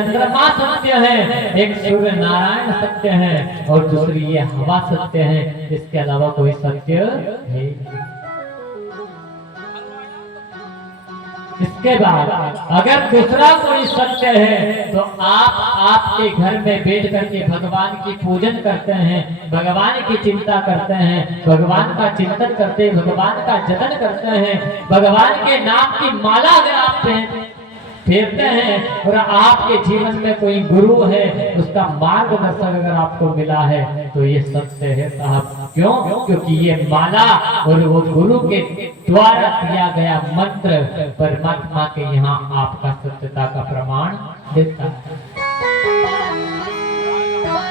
चंद्रमा सत्य है, एक सूर्य नारायण सत्य है और दूसरी ये हवा सत्य है, इसके अलावा कोई सत्य है। इसके बाद अगर दूसरा कोई सत्य है तो आप आपके घर में बैठ करके भगवान की पूजन करते हैं, भगवान की चिंता करते हैं, भगवान का चिंतन करते हैं, भगवान का जतन करते हैं, भगवान के नाम की माला अगर आप फेरते हैं और आपके जीवन में कोई गुरु है, उसका मार्गदर्शक अगर आपको मिला है तो ये सत्य है साहब। क्यों? क्योंकि ये माला और वो गुरु के द्वारा दिया गया मंत्र परमात्मा के यहाँ आपका सत्यता का प्रमाण देता है।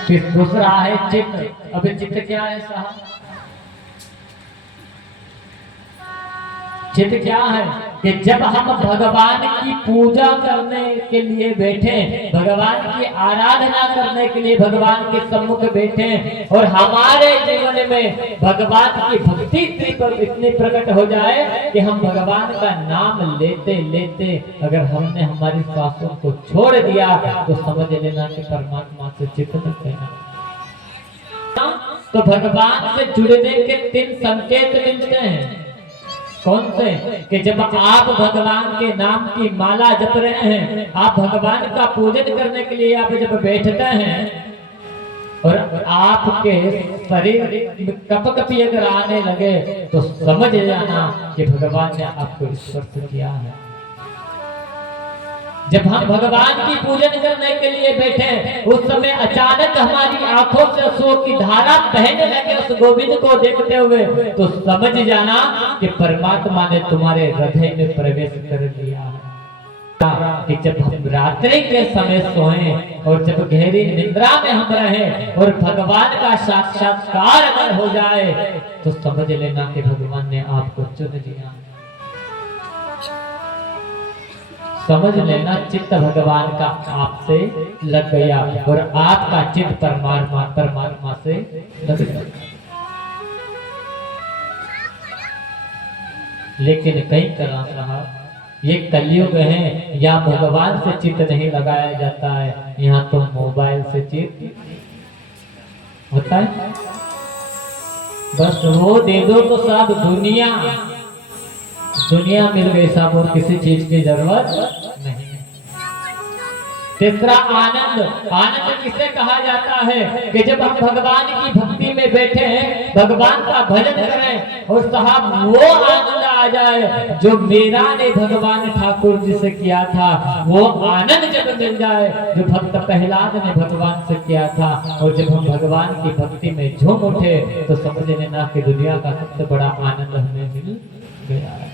फिर दूसरा है चित्त। अभी चित्त क्या है साहब? चित्त क्या है कि जब हम भगवान की पूजा करने के लिए बैठे, भगवान की आराधना करने के लिए भगवान के सम्मुख बैठे और हमारे जीवन में भगवान की भक्ति इतनी प्रकट हो जाए कि हम भगवान का नाम लेते लेते अगर हमने हमारी सांसों को छोड़ दिया तो समझ लेना कि परमात्मा से चित्त नहीं है। तो भगवान से जुड़ने के 3 संकेत मिलते हैं। कौन से? कि जब आप भगवान के नाम की माला जप रहे हैं, आप भगवान का पूजन करने के लिए आप जब बैठते हैं और आपके शरीर में कपकपी अगर आने लगे तो समझ जाना कि भगवान ने आपको स्पर्श किया है। जब हम भगवान की पूजन करने के लिए बैठे उस समय अचानक हमारी आंखों से अश्रु की धारा बहने लगे उस गोविंद को देखते हुए तो समझ जाना कि परमात्मा ने तुम्हारे हृदय में प्रवेश कर लिया है। कि जब हम रात्रि के समय सोए और जब गहरी निद्रा में हम रहे और भगवान का साक्षात्कार अगर हो जाए तो समझ लेना कि भगवान ने आपको चुन लिया। समझ लेना चित्त भगवान का आपसे लग गया और आपका चित्त परमात्मा से लग गया। लेकिन कई तरह साहब ये कलयुग है, या भगवान से चित्त नहीं लगाया जाता है, यहाँ तो मोबाइल से चित्त होता है। बस वो दे दो तो सब दुनिया मिल गई साहब और किसी चीज की जरूरत नहीं। तीसरा आनंद। आनंद किसे कहा जाता है कि जब हम भगवान की भक्ति में बैठे हैं, भगवान का भजन करें और साहब वो आनंद आ जाए जो मीरा ने भगवान ठाकुर जी से किया था। वो आनंद जब मिल जाए जो भक्त प्रहलाद ने भगवान से किया था और जब हम भगवान की भक्ति में झूम उठे तो समझ लेना कि दुनिया का सबसे बड़ा आनंद हमें मिल गया है।